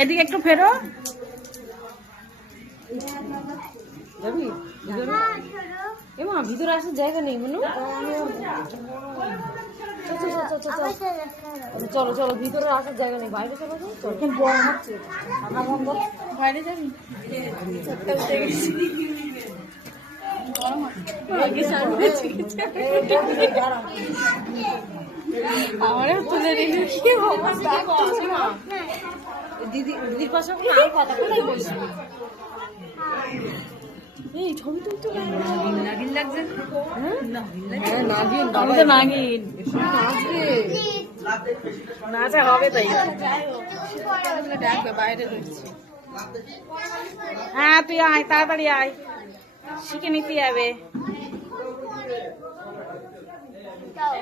এদিকে একটু ফেরো। যাবি এমা ভিতরে আসার জায়গা নেই মনু। চলো চলো ভিতরে আসার জায়গা নেই, বাইরে চলো। বাইরে যাবি? আমারও তুলে রেখে কি অবস্থা। দিদির পাশে আর কথা কোথায় বলছি। এই ছবি তুলতে নাগিন লাগছে। নাগিন আমি তো নাগিন। নাচা হবে তাই ডাকবে, বাইরে রয়েছে। হ্যাঁ তুই আয়, তাড়াতাড়ি আয়, শিখে নিতে যাবে।